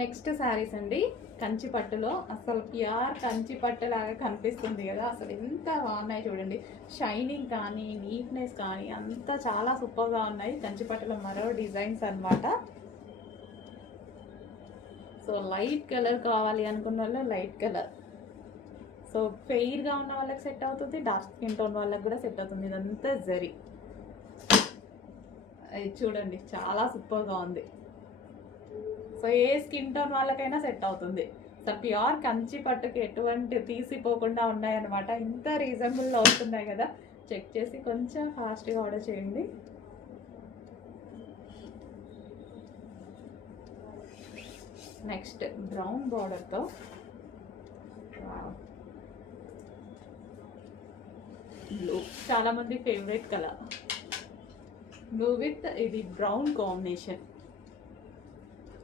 Next saris అండి, కంచి పట్టులో అసలు ప్యూర్ కంచి పట్టు లాగా కనిపిస్తుంది కదా, అసలు ఎంత బాగున్నాయి చూడండి. షైనింగ్ కానీ నీట్నెస్ కానీ అంతా చాలా సూపర్గా ఉన్నాయి. కంచి పట్టులో మరో డిజైన్స్ అన్నమాట. సో లైట్ కలర్ కావాలి అనుకున్న వాళ్ళు లైట్ కలర్, సో ఫెయిర్గా ఉన్న వాళ్ళకి సెట్ అవుతుంది, డార్క్ స్కిన్ టోన్ వాళ్ళకి కూడా సెట్ అవుతుంది. ఇదంతా జరీ, అది చూడండి చాలా సూపర్గా ఉంది. సో ఏ స్కిన్ టోన్ వాళ్ళకైనా సెట్ అవుతుంది. సో ప్యూర్ కంచి పట్టుకి ఎటువంటి తీసిపోకుండా ఉన్నాయన్నమాట. ఇంత రీజనబుల్లో వస్తున్నాయి కదా, చెక్ చేసి కొంచెం ఫాస్ట్గా ఆర్డర్ చేయండి. నెక్స్ట్ బ్రౌన్ బార్డర్తో బ్లూ, చాలామంది ఫేవరెట్ కలర్ బ్లూ విత్ ఇది బ్రౌన్ కాంబినేషన్.